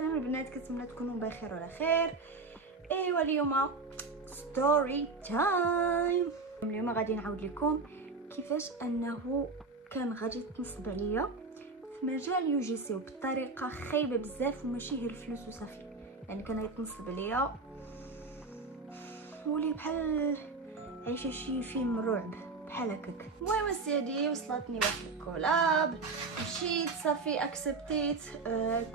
السلام البنات، كنتمنى تكونوا بخير وعلى خير. ايوا اليوم ستوري تايم. اليوم غادي نعاود لكم كيفاش انه كان غادي تنصب عليا في مجال يو جي سي وبطريقه خايبه بزاف وماشي غير الفلوس وصافي. يعني كان يتنصب عليا ولي بحال عايشه شي فيلم رعب بحال هكاك. المهم السيدي وصلتني واحد الكولاب، مشيت صافي اكسبتيت.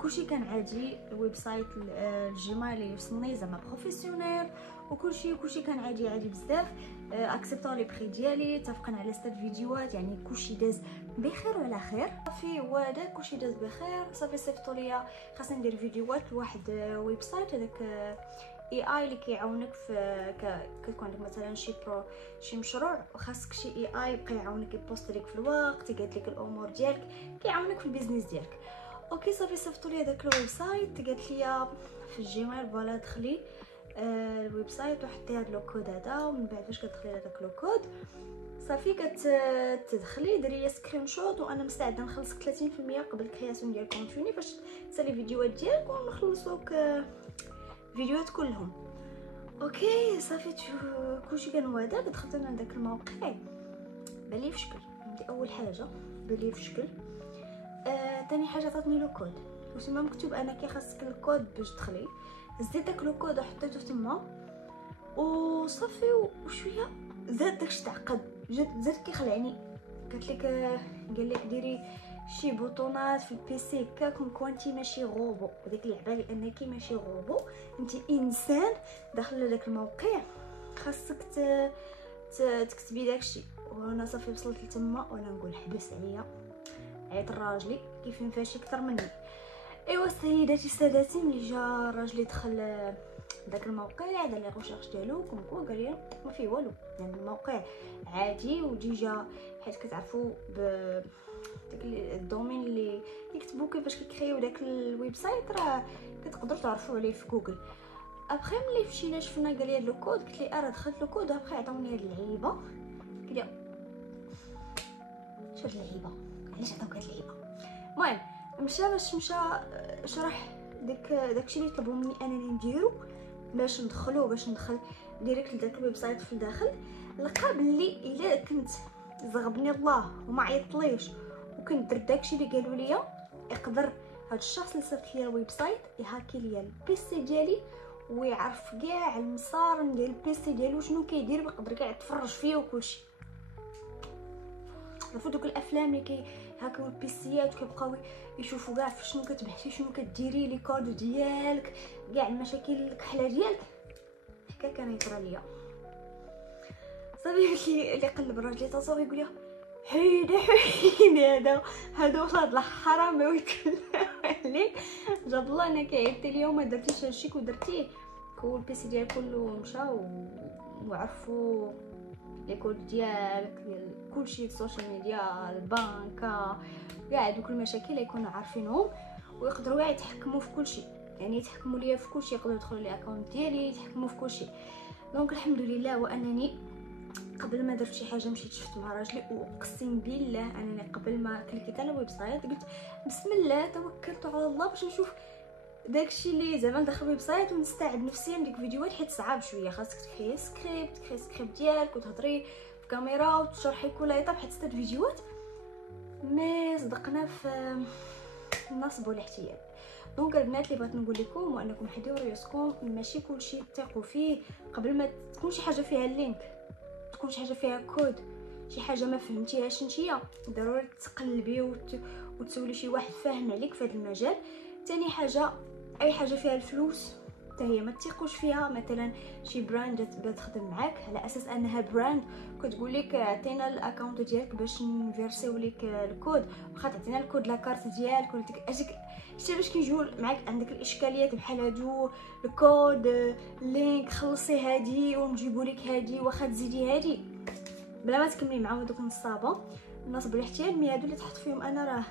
كلشي كان عادي، الويب سايت الجيميل يوصلني زعما بروفيسيونيل وكلشي كان عادي بزاف. اكسبتو لي بري ديالي، اتفقنا على 6 فيديوهات، يعني كلشي داز بخير وعلى خير. صافي هو هذا كلشي داز بخير. صافي صيفطوا ليا خاصني ندير فيديوهات لواحد ويب سايت هذاك اي اللي كيعاونك في كتكون عندك مثلا شي مشروع وخاصك شي اي يبقى يعاونك، يبوست لك في الوقت، يقاد لك الامور ديالك، كيعاونك في البيزنس ديالك. اوكي صافي صيفطوا لي هذاك الويب سايت، قالت لي في الجيميل فوالا دخلي الويب سايت وحطي هذا الكود هذا، ومن بعد فاش كتدخلي هذاك الكود صافي كتدخلي ديري لي سكرين شوت، وانا مستعده نخلصك 30% قبل الكرياسيون ديال الكونتوني باش تسالي فيديوهات ديالك ونخلصوك فيديوهات كلهم. اوكي صافي كلشي كان هو هذا. دخلت انا لذاك الموقع، بالي في شكل دي اول حاجه، بالي في شكل. ثاني حاجه عطاتني لو كود وتما مكتوب انا كي خاصك الكود باش تدخلي. هزيت داك لو كود وحطيته تما وصافي، وشويه زاد داكشي تعقد، زاد كيخلعني. قالت لك قال لك ديري شي بوطونات في البيسي هكا كون انتي ماشي روبو. وديك اللعبه لانك ماشي روبو، انتي انسان داخل لذاك الموقع، خاصك تكتبي داكشي. وانا صافي وصلت لتما وانا نقول حبس عليا، عيط راجلي كيف ينفاشي اكثر مني. ايوا سيداتي ساداتي، ملي جا راجلي دخل داك الموقع دار لي ريشيرش ديالو كونكو، قال لي ما فيه والو، يعني الموقع عادي وديجا حيت كتعرفوا داك الدومين اللي يكتبوا كيفاش كيكريو داك الويب سايت، راه كتقدروا تعرفوا عليه في جوجل. ابخي ملي مشينا شفنا قال لي هاد لو كود، قلت لي راه دخلت لو كود. ابخي عطاوني هاد اللعيبه، قال لي شاد اللعيبه، علاش عطاوك هاد اللعيبه؟ المهم مشى شرح داكشي اللي طلبوا مني انني نديرو باش ندخل ديريكت لذاك الويب سايت في الداخل. لقى بلي الا كنت زغبني الله وما عيطليش وكنت درت داكشي اللي قالوا لي، يقدر هاد الشخص اللي صيفط ليا الويب سايت يهاكي ليا البيسي ديالي ويعرف كاع المسار ديال البيسي ديالو شنو كيدير، ويقدر كاع يتفرج فيه وكلشي. عرفتوا دوك الافلام اللي كيهاكيو البيسيات وكيبقاو يشوفوا كاع في شنو كتبحثي، شنو كديري، لي كود ديالك، كاع المشاكل الكحله ديالك. هكا كان يطرى ليا. صافي اللي قلب راجلي تصاوي يقول لي حيدي هذا ولاد الحرام ويتكلم عليك. جاب الله انا كيعيط ليا وما درتيش هادشي ودرتيه. كل البيسي ديال كله مشى وعرفوا لي كود ديالك ديال كلشي، السوشيال ميديا، البنكه، كاع دوك المشاكل اللي يكونوا عارفينهم ويقدروا يتحكموا في كلشي. يعني يتحكموا ليا في كلشي، يقدروا يدخلوا لي اكونت ديالي، يتحكموا في كلشي. دونك الحمد لله. وانني قبل ما درت شي حاجه مشيت شفت مع راجلي، واقسم بالله انني قبل ما كليكيت على الويب سايت قلت بسم الله توكلت على الله باش نشوف داكشي اللي زعما ندخل الويب سايت ونستعد نفسيا ديك الفيديوهات، حيت صعاب شويه. خاصك تكري سكريبت ديالك وتهضري في كاميرا وتشرحي كل ايطاب حتى 6 فيديوهات. ما صدقنا في النصب والاحتيال. دونك البنات اللي بغيت نقول لكم وانكم حديو راسكم، ماشي كلشي تثقوا فيه. قبل ما تكون شي حاجه فيها اللينك، تكون شي حاجه فيها كود، شي حاجه ما فهمتيهاش نتيا، ضروري تقلبي وتسولي شي واحد فاهم عليك في هذا المجال. ثاني حاجه، اي حاجه فيها الفلوس حتى هي ما تثقوش فيها. مثلا شي براند تخدم معاك على اساس انها براند، كتقول لك عطينا الاكونت ديالك باش نفيرسيو لك الكود، واخا تعطينا الكود لاكارت ديالك ولا اجيك شتي باش كيجيو معاك عندك الاشكاليات بحال هادو، الكود لينك خلصي هادي ونجيبوا لك هادي، واخا تزيدي هادي بلا ما تكملي معاهم دوك النصابه النصب والاحتيال. مي هادو اللي تحط فيهم انا راه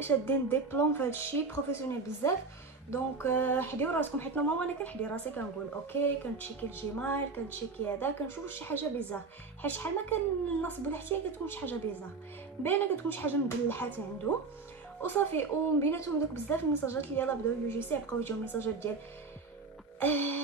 شادين ديبلوم في هادشي بروفيسيونيل بزاف. دونك حديو راسكم، حيت نورمالمون انا كنحدي راسي كنقول اوكي، كنتشيكي الجيميل، كنتشيكي هذا، كنشوف شي حاجه بيزار، حيت شحال ما كان النصب والاحتيال كتكون شي حاجه بيزار باينه، كتكون شي حاجه مدلحات عنده. وصافي. ومن بيناتهم دوك بزاف الميساجات اللي يلا بداو يو جي سي بقاو يجيو ميساجات ديال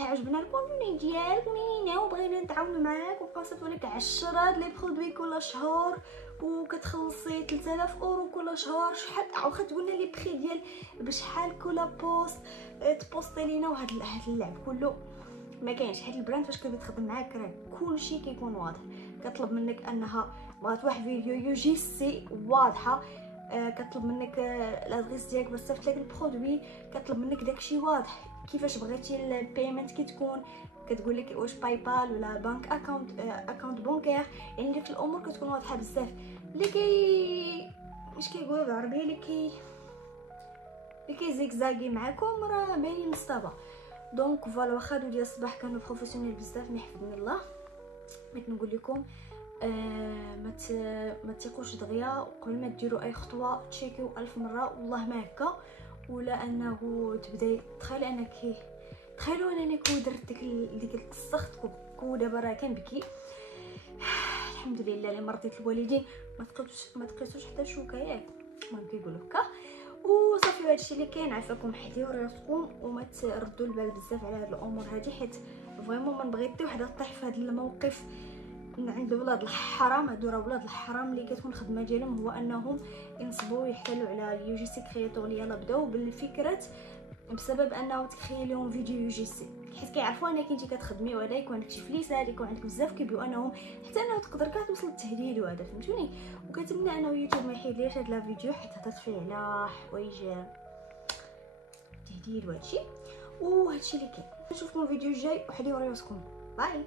عجبنا الكونتوني ديالك نينا وبغينا نتعاونوا معاك وكنصيفطوا لك 10 لي برودوي كل شهر وكتخلصي 3000 اورو كل شهر. شحال واخا تقولنا لي بري ديال بشحال كل بوست تبوستي لينا. وهاد اللعب كله ما كاينش، حيت البراند فاش كتبدا تخدم معاك راه كلشي كيكون واضح. كطلب منك انها بغات واحد فيديو يو جي سي واضحه، كطلب منك لادريس ديالك باش تصيفط لك البرودوي، كطلب منك داكشي واضح. كيفاش بغيتي البيمنت كتكون، كتقول لك واش باي بال ولا بانك اكاونت بونكير. يعني ديك الامور كتكون واضحه بزاف. اللي اش كيقولوا بالعربيه اللي كيزيكزاكي معاكم راه باينين الصبا. دونك فوالا، واخا هادو ديال الصباح كانوا بروفيسيونيل بزاف، ما يحفظني الله. بغيت نقول لكم ما تثقوش دغيا، وقبل ما ديروا اي خطوه تشيكيو 1000 مره والله ما هكا. ولا انه تبداي تخيلوا انني كون درت ديك السخط كون دابا راه كنبكي. الحمد لله اللي مرضيت الوالدين ما تقيسوش حتى شوكه ياك، المهم كيقولوا هكا. وصافي هادشي اللي كاين. عافاكم، حيديو راسكم وما تردوا البال بزاف على هاد الامور هادي، حيت فريمون ما نبغي حتى وحده طيح في هاد الموقف من عند ولاد الحرام. هادو راه ولاد الحرام اللي كتكون الخدمه ديالهم هو انهم ينصبوا ويحتلوا على اليو جي سي كرياتور اللي يلا بداو بالفكره بسبب انه تكري لهم فيديو يو جي سي، حيت كيعرفوا انك انت كتخدمي وهذا يكون عندك شي فليسات، يكون عندك بزاف كيبيعوا انهم حتى انه تقدر كتوصل للتهديد وهذا، فهمتوني. وكنتمنى انه يوتيوب ما يحيدليش هاد لا فيديو حيت هضرت فيه على حوايج تهديد وهادشي. وهادشي اللي كاين. نشوفكم الفيديو الجاي وحديو راسكم. باي.